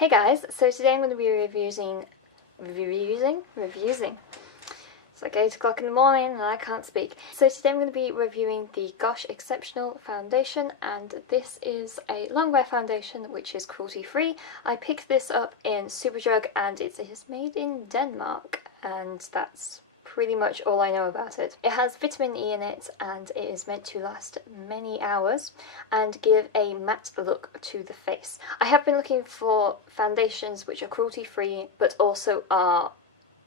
Hey guys, so today I'm going to be reviewing. It's like 8 o'clock in the morning and I can't speak. So today I'm going to be reviewing the Gosh Exceptional Foundation, and this is a longwear foundation which is cruelty-free. I picked this up in Superdrug and it is made in Denmark, and that's pretty much all I know about it. It has vitamin E in it and it is meant to last many hours and give a matte look to the face. I have been looking for foundations which are cruelty-free but also are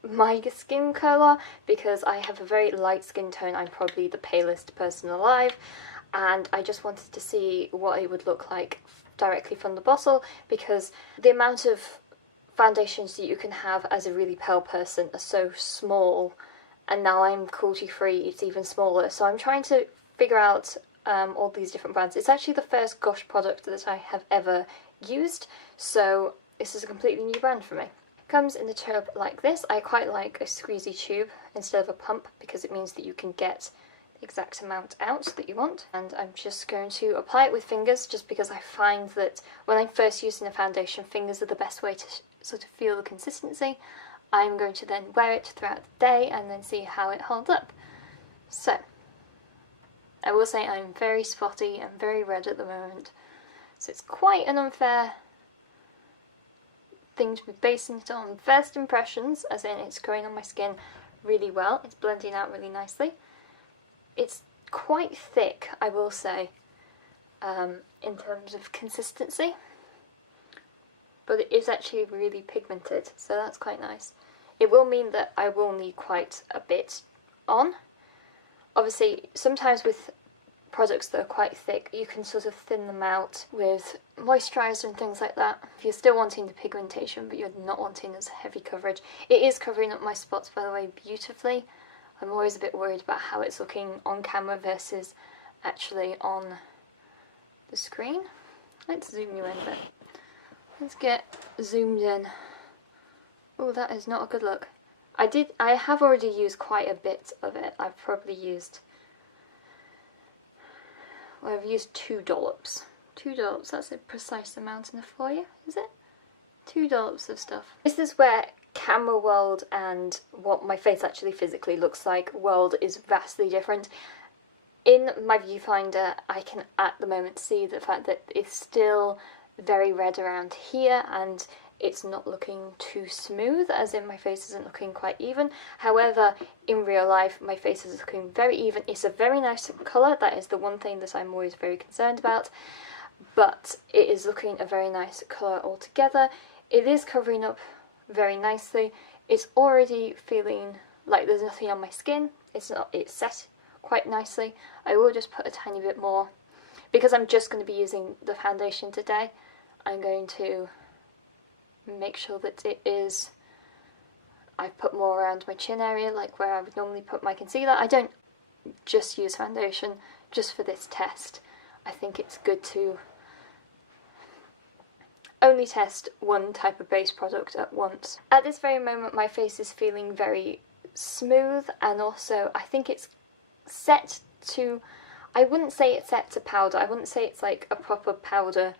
my skin colour, because I have a very light skin tone. I'm probably the palest person alive, and I just wanted to see what it would look like directly from the bottle, because the amount of foundations that you can have as a really pale person are so small, and now I'm cruelty-free, it's even smaller. So I'm trying to figure out all these different brands. It's actually the first Gosh product that I have ever used, so this is a completely new brand for me. It comes in a tube like this. I quite like a squeezy tube instead of a pump, because it means that you can get the exact amount out that you want. And I'm just going to apply it with fingers, just because I find that when I'm first using a foundation, fingers are the best way to sort of feel the consistency. I'm going to then wear it throughout the day and then see how it holds up. So, I will say I'm very spotty and very red at the moment, so it's quite an unfair thing to be basing it on first impressions, as in it's going on my skin really well, it's blending out really nicely. It's quite thick, I will say, in terms of consistency, but it is actually really pigmented, so that's quite nice. It will mean that I will need quite a bit on. Obviously, sometimes with products that are quite thick, you can sort of thin them out with moisturiser and things like that, if you're still wanting the pigmentation but you're not wanting as heavy coverage. It is covering up my spots, by the way, beautifully. I'm always a bit worried about how it's looking on camera versus actually on the screen. Let's zoom you in a bit. Let's get zoomed in. Oh, that is not a good look. I have already used quite a bit of it. I've probably used, well, I've used 2 dollops. 2 dollops, that's a precise amount enough for you, is it? 2 dollops of stuff. This is where camera world and what my face actually physically looks like world is vastly different. In my viewfinder, I can at the moment see the fact that it's still very red around here and it's not looking too smooth, as in my face isn't looking quite even. However, in real life my face is looking very even. It's a very nice colour, that is the one thing that I'm always very concerned about, but it is looking a very nice colour altogether. It is covering up very nicely. It's already feeling like there's nothing on my skin. It's set quite nicely. I will just put a tiny bit more, because I'm just going to be using the foundation today. I'm going to make sure that I've put more around my chin area, like where I would normally put my concealer. I don't just use foundation just for this test. I think it's good to only test one type of base product at once. At this very moment my face is feeling very smooth, and also I think it's set to, I wouldn't say it's set to powder, I wouldn't say it's like a proper powder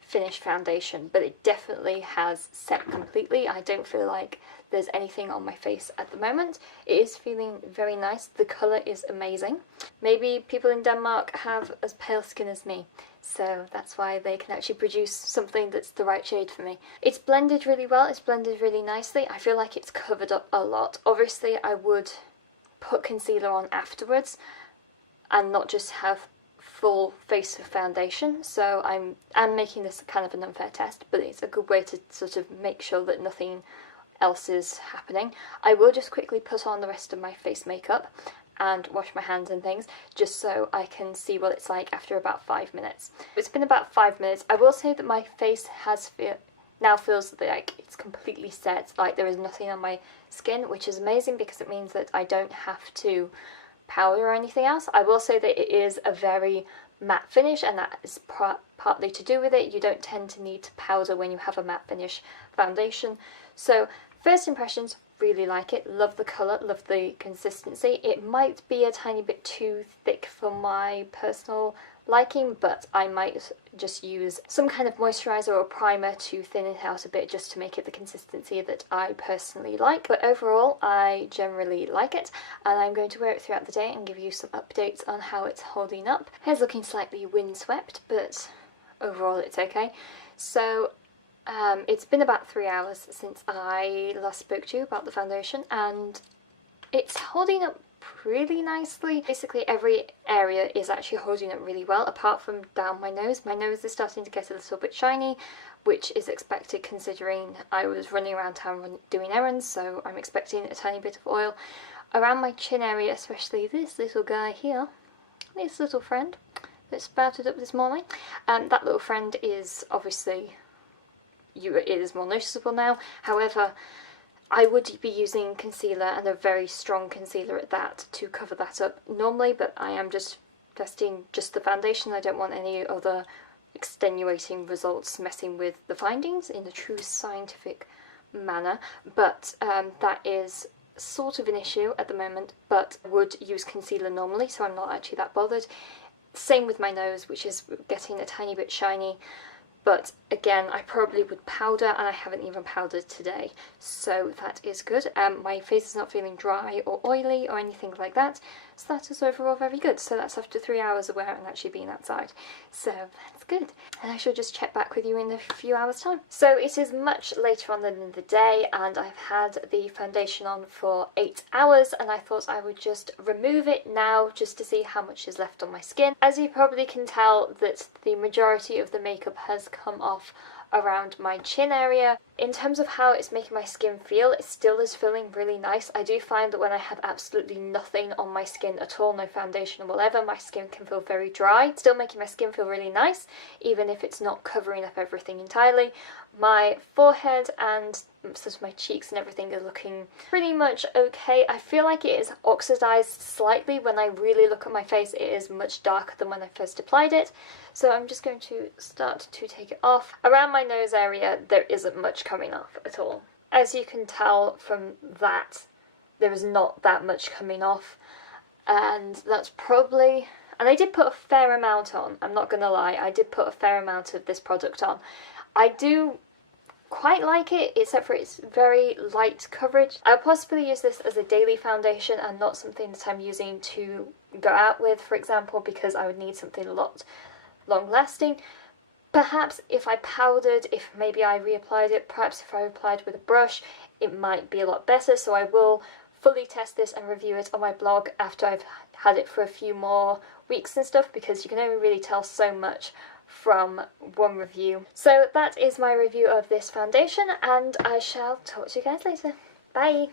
finished foundation, but it definitely has set completely. I don't feel like there's anything on my face at the moment. It is feeling very nice. The colour is amazing. Maybe people in Denmark have as pale skin as me, so that's why they can actually produce something that's the right shade for me. It's blended really well, it's blended really nicely. I feel like it's covered up a lot. Obviously I would put concealer on afterwards and not just have full face of foundation, so I'm making this kind of an unfair test, but it's a good way to sort of make sure that nothing else is happening. I will just quickly put on the rest of my face makeup and wash my hands and things, just so I can see what it's like after about 5 minutes. It's been about 5 minutes. I will say that my face now feels like it's completely set, like there is nothing on my skin, which is amazing because it means that I don't have to powder or anything else. I will say that it is a very matte finish, and that is partly to do with it. You don't tend to need to powder when you have a matte finish foundation. So first impressions, really like it, love the colour, love the consistency. It might be a tiny bit too thick for my personal liking, but I might just use some kind of moisturiser or primer to thin it out a bit just to make it the consistency that I personally like. But overall, I generally like it, and I'm going to wear it throughout the day and give you some updates on how it's holding up. Hair's looking slightly windswept, but overall it's okay. So it's been about 3 hours since I last spoke to you about the foundation, and it's holding up pretty nicely. Basically every area is actually holding up really well, apart from down my nose. My nose is starting to get a little bit shiny, which is expected considering I was running around town doing errands, so I'm expecting a tiny bit of oil. Around my chin area, especially this little guy here, this little friend that sprouted up this morning, that little friend is obviously, it is more noticeable now. However, I would be using concealer, and a very strong concealer at that, to cover that up normally, but I am just testing just the foundation. I don't want any other extenuating results messing with the findings in a true scientific manner, but that is sort of an issue at the moment, but would use concealer normally, so I'm not actually that bothered. Same with my nose, which is getting a tiny bit shiny. But again, I probably would powder, and I haven't even powdered today, so that is good. My face is not feeling dry or oily or anything like that, so that is overall very good. So that's after 3 hours of wearing and actually being outside, so that's good. And I shall just check back with you in a few hours' time. So it is much later on in the day, and I've had the foundation on for 8 hours, and I thought I would just remove it now just to see how much is left on my skin. As you probably can tell, that the majority of the makeup has come off around my chin area. In terms of how it's making my skin feel, it still is feeling really nice. I do find that when I have absolutely nothing on my skin at all, no foundation or whatever, my skin can feel very dry. It's still making my skin feel really nice, even if it's not covering up everything entirely. My forehead and sort of my cheeks and everything are looking pretty much okay. I feel like it is oxidized slightly. When I really look at my face, it is much darker than when I first applied it. So I'm just going to start to take it off. Around my nose area, there isn't much coming off at all. As you can tell from that, there is not that much coming off, and that's probably, and I did put a fair amount on, I'm not gonna lie, I did put a fair amount of this product on. I do quite like it, except for its very light coverage. I'll possibly use this as a daily foundation and not something that I'm using to go out with, for example, because I would need something a lot long lasting. Perhaps if I powdered, if maybe I reapplied it, perhaps if I applied with a brush, it might be a lot better. So I will fully test this and review it on my blog after I've had it for a few more weeks and stuff, because you can only really tell so much from one review. So that is my review of this foundation, and I shall talk to you guys later. Bye!